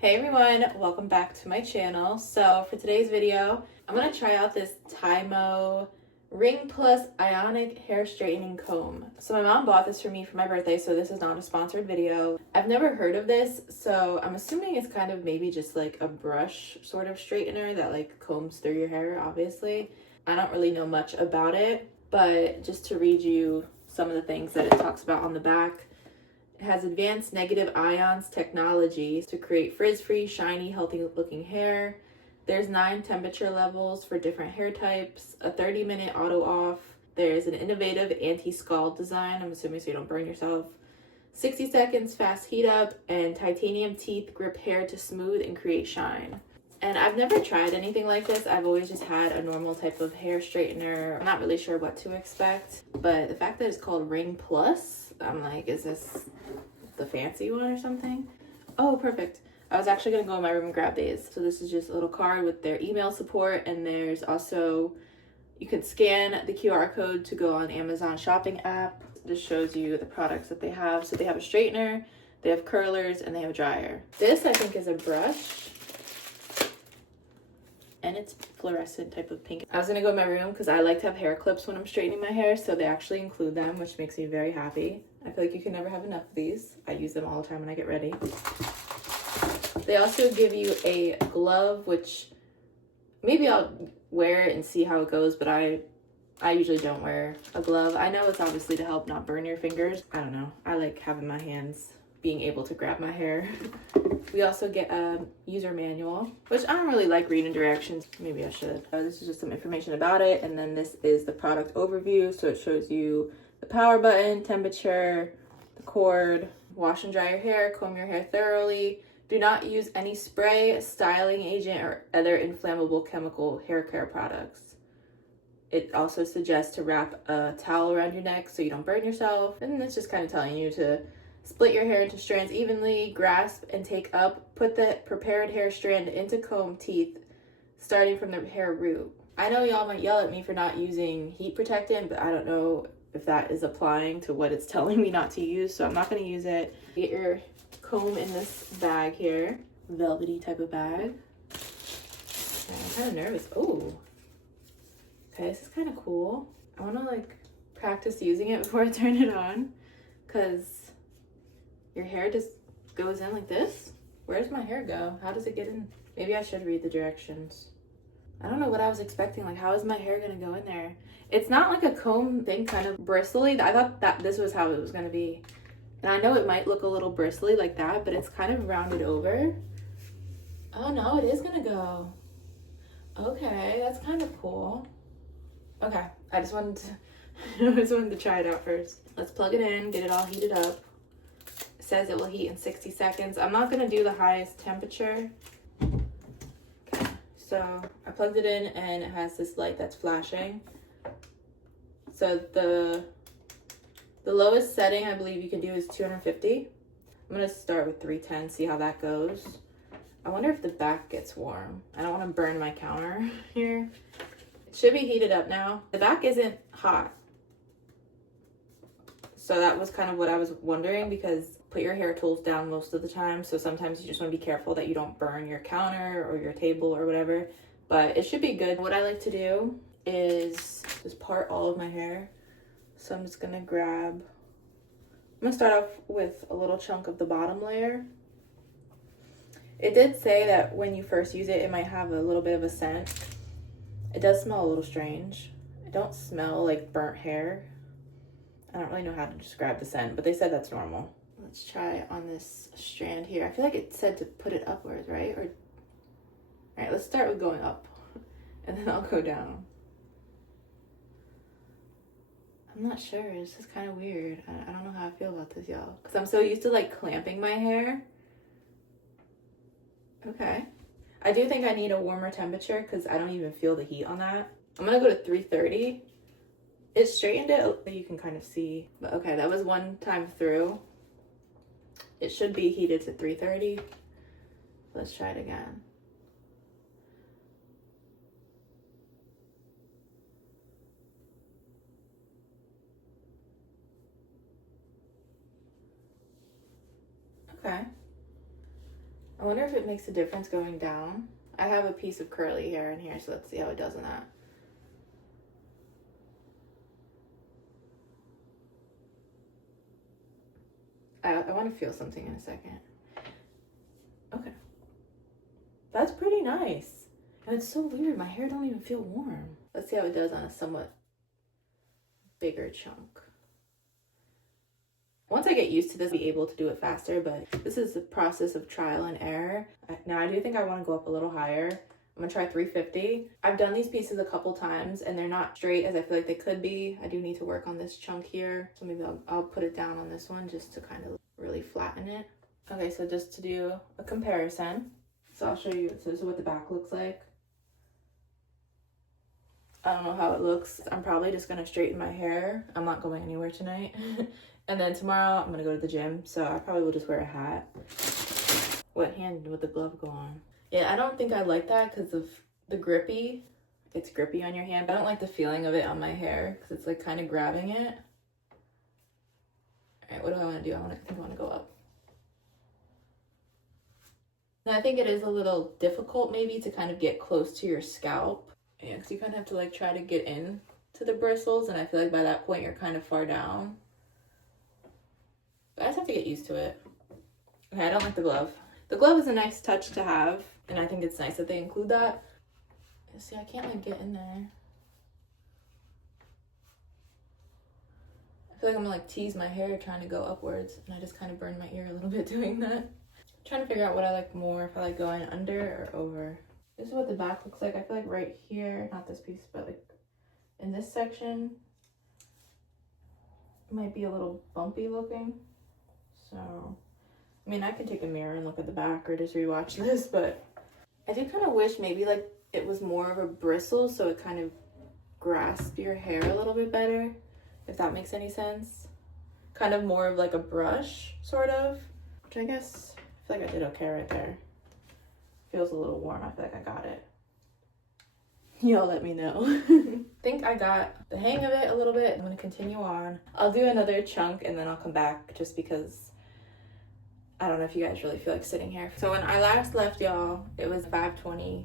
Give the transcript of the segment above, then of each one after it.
Hey everyone, welcome back to my channel. So for today's video, I'm going to try out this Tymo Ring Plus Ionic Hair Straightening Comb. So my mom bought this for me for my birthday, so this is not a sponsored video. I've never heard of this, so I'm assuming it's kind of maybe just like a brush sort of straightener that like combs through your hair, obviously. I don't really know much about it, but just to read you some of the things that it talks about on the back. It has advanced negative ions technology to create frizz-free, shiny, healthy-looking hair. There's 9 temperature levels for different hair types, a 30-minute auto-off. There's an innovative anti-scald design, I'm assuming so you don't burn yourself. 60 seconds fast heat up, and titanium teeth grip hair to smooth and create shine. And I've never tried anything like this. I've always just had a normal type of hair straightener. I'm not really sure what to expect, but the fact that it's called Ring Plus, I'm like, is this the fancy one or something? Oh, perfect. I was actually gonna go in my room and grab these. So this is just a little card with their email support, and there's also, you can scan the QR code to go on Amazon shopping app. This shows you the products that they have. So they have a straightener, they have curlers, and they have a dryer. This I think is a brush, and it's fluorescent type of pink. I was gonna go in my room because I like to have hair clips when I'm straightening my hair, so they actually include them, which makes me very happy. I feel like you can never have enough of these. I use them all the time when I get ready. They also give you a glove, which maybe I'll wear it and see how it goes, but I usually don't wear a glove. I know it's obviously to help not burn your fingers. I don't know. I like having my hands being able to grab my hair. We also get a user manual, which I don't really like reading directions. Maybe I should. This is just some information about it, and then this is the product overview. So it shows you the power button, temperature, the cord, wash and dry your hair, comb your hair thoroughly. Do not use any spray, styling agent, or other inflammable chemical hair care products. It also suggests to wrap a towel around your neck so you don't burn yourself. And it's just kind of telling you to split your hair into strands evenly, grasp and take up, put the prepared hair strand into comb teeth, starting from the hair root. I know y'all might yell at me for not using heat protectant, but I don't know if that is applying to what it's telling me not to use, so I'm not going to use it. Get your comb in this bag here, velvety type of bag. Okay, I'm kind of nervous. Oh, okay, this is kind of cool. I want to like practice using it before I turn it on, because your hair just goes in like this. Where does my hair go? How does it get in? Maybe I should read the directions. I don't know what I was expecting. Like, how is my hair gonna go in there? It's not like a comb thing, kind of bristly. I thought that this was how it was gonna be. And I know it might look a little bristly like that, but it's kind of rounded over. Oh no, it is gonna go. Okay, that's kind of cool. Okay, I just wanted to try it out first. Let's plug it in, get it all heated up. It says it will heat in 60 seconds. I'm not gonna do the highest temperature. Okay, so I plugged it in and it has this light that's flashing. So the lowest setting I believe you can do is 250. I'm gonna start with 310, see how that goes. I wonder if the back gets warm. I don't wanna burn my counter here. It should be heated up now. The back isn't hot. So that was kind of what I was wondering, because put your hair tools down most of the time. So sometimes you just want to be careful that you don't burn your counter or your table or whatever, but it should be good. What I like to do is just part all of my hair. So I'm just gonna start off with a little chunk of the bottom layer. It did say that when you first use it, it might have a little bit of a scent. It does smell a little strange. It don't smell like burnt hair. I don't really know how to describe the scent, but they said that's normal. Let's try on this strand here. I feel like it said to put it upwards, right? All right, let's start with going up, and then I'll go down. I'm not sure. It's just kind of weird. I don't know how I feel about this, y'all, because I'm so used to like clamping my hair. Okay. I do think I need a warmer temperature because I don't even feel the heat on that. I'm gonna go to 330. It straightened it, but you can kind of see. But okay, that was one time through. It should be heated to 330. Let's try it again. Okay. I wonder if it makes a difference going down. I have a piece of curly hair in here, so let's see how it does in that. I want to feel something in a second. Okay. That's pretty nice. And it's so weird, my hair don't even feel warm. Let's see how it does on a somewhat bigger chunk. Once I get used to this, I'll be able to do it faster, but this is the process of trial and error. Now I do think I want to go up a little higher. I'm gonna try 350. I've done these pieces a couple times and they're not straight as I feel like they could be. I do need to work on this chunk here. So maybe I'll put it down on this one just to kind of really flatten it. Okay, so just to do a comparison. So I'll show you, so this is what the back looks like. I don't know how it looks. I'm probably just gonna straighten my hair. I'm not going anywhere tonight. And then tomorrow I'm gonna go to the gym, so I probably will just wear a hat. What hand would the glove go on? Yeah, I don't think I like that because of the grippy. It's grippy on your hand, but I don't like the feeling of it on my hair because it's like kind of grabbing it. All right, what do I want to do? I think I want to go up. And I think it is a little difficult maybe to kind of get close to your scalp. Yeah, because you kind of have to like try to get in to the bristles, and I feel like by that point you're kind of far down. But I just have to get used to it. Okay, I don't like the glove. The glove is a nice touch to have, and I think it's nice that they include that. See, I can't like get in there. I feel like I'm gonna like tease my hair trying to go upwards, and I just kind of burned my ear a little bit doing that. I'm trying to figure out what I like more, if I like going under or over. This is what the back looks like. I feel like right here, not this piece, but like in this section, it might be a little bumpy looking. So, I mean, I can take a mirror and look at the back or just rewatch this, but I do kind of wish maybe like it was more of a bristle so it kind of grasped your hair a little bit better, if that makes any sense. Kind of more of like a brush, sort of, which I guess, I feel like I did okay right there. Feels a little warm. I feel like I got it. Y'all let me know. I think I got the hang of it a little bit. I'm gonna continue on. I'll do another chunk and then I'll come back just because I don't know if you guys really feel like sitting here. So when I last left y'all, it was 5:20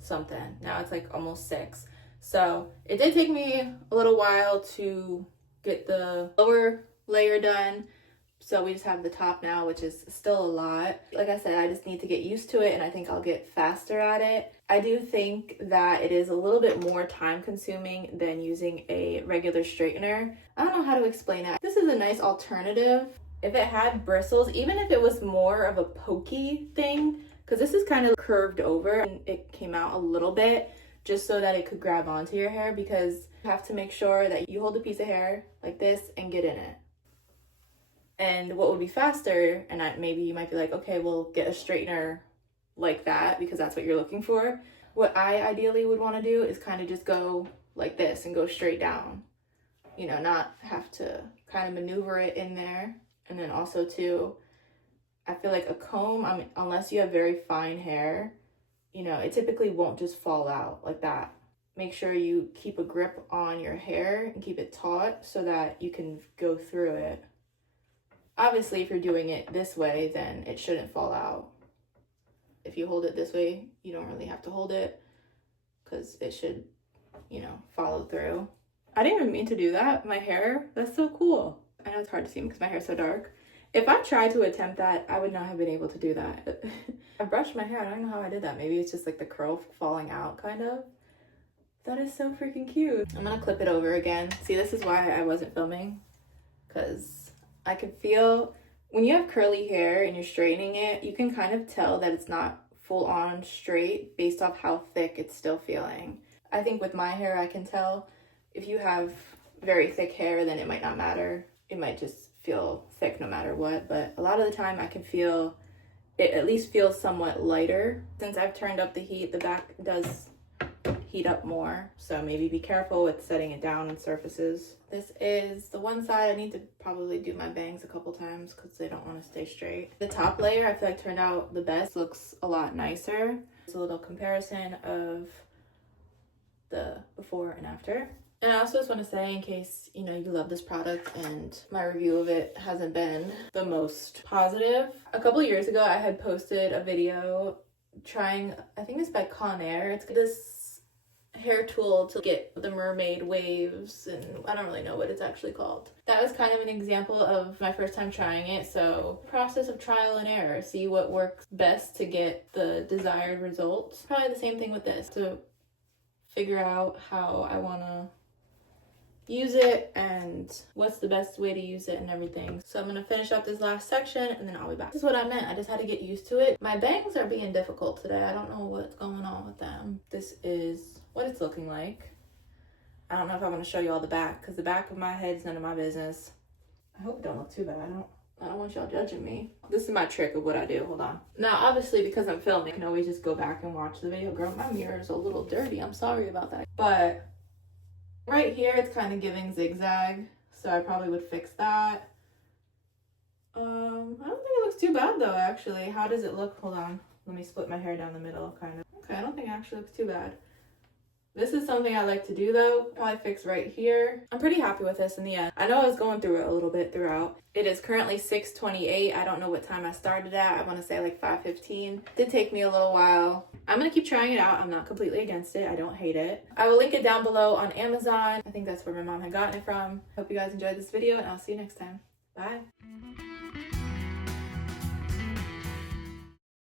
something. Now it's like almost 6. So it did take me a little while to get the lower layer done. So we just have the top now, which is still a lot. Like I said, I just need to get used to it and I think I'll get faster at it. I do think that it is a little bit more time consuming than using a regular straightener. I don't know how to explain it. This is a nice alternative. If it had bristles, even if it was more of a pokey thing, because this is kind of curved over and it came out a little bit just so that it could grab onto your hair, because you have to make sure that you hold a piece of hair like this and get in it. And what would be faster, and maybe you might be like, okay, we'll get a straightener like that because that's what you're looking for. What I ideally would want to do is kind of just go like this and go straight down. You know, not have to kind of maneuver it in there. And then also too, I feel like a comb, I mean, unless you have very fine hair, you know, it typically won't just fall out like that. Make sure you keep a grip on your hair and keep it taut so that you can go through it. Obviously, if you're doing it this way, then it shouldn't fall out. If you hold it this way, you don't really have to hold it because it should, you know, follow through. I didn't even mean to do that. My hair, that's so cool. I know it's hard to see because my hair's so dark. If I tried to attempt that, I would not have been able to do that. I brushed my hair. I don't know how I did that. Maybe it's just like the curl falling out, kind of. That is so freaking cute. I'm gonna clip it over again. See, this is why I wasn't filming, because I could feel when you have curly hair and you're straightening it, you can kind of tell that it's not full on straight based off how thick it's still feeling. I think with my hair, I can tell if you have very thick hair, then it might not matter. It might just feel thick no matter what. But a lot of the time I can feel it at least feels somewhat lighter. Since I've turned up the heat, the back does heat up more, so maybe be careful with setting it down on surfaces. This is the one side. I need to probably do my bangs a couple times because they don't want to stay straight. The top layer I feel like turned out the best. Looks a lot nicer. It's a little comparison of the before and after. And I also just want to say, in case, you know, you love this product and my review of it hasn't been the most positive. A couple years ago, I had posted a video trying, I think it's by Conair. It's this hair tool to get the mermaid waves, and I don't really know what it's actually called. That was kind of an example of my first time trying it. So process of trial and error, see what works best to get the desired results. Probably the same thing with this, to figure out how I want to use it and what's the best way to use it and everything. So I'm gonna finish up this last section and then I'll be back. This is what I meant. I just had to get used to it. My bangs are being difficult today. I don't know what's going on with them. This is what it's looking like. I don't know if I want to show you all the back because the back of my head's none of my business. I hope it don't look too bad. I don't want y'all judging me. This is my trick of what I do. Hold on. Now, obviously, because I'm filming, I can always just go back and watch the video. Girl, my mirror is a little dirty. I'm sorry about that. But right here, it's kind of giving zigzag, so I probably would fix that. I don't think it looks too bad, though, actually. How does it look? Hold on. Let me split my hair down the middle, kind of. Okay, I don't think it actually looks too bad. This is something I like to do, though. Probably fix right here. I'm pretty happy with this in the end. I know I was going through it a little bit throughout. It is currently 6:28. I don't know what time I started at. I want to say like 5:15. It did take me a little while. I'm going to keep trying it out. I'm not completely against it. I don't hate it. I will link it down below on Amazon. I think that's where my mom had gotten it from. Hope you guys enjoyed this video, and I'll see you next time. Bye.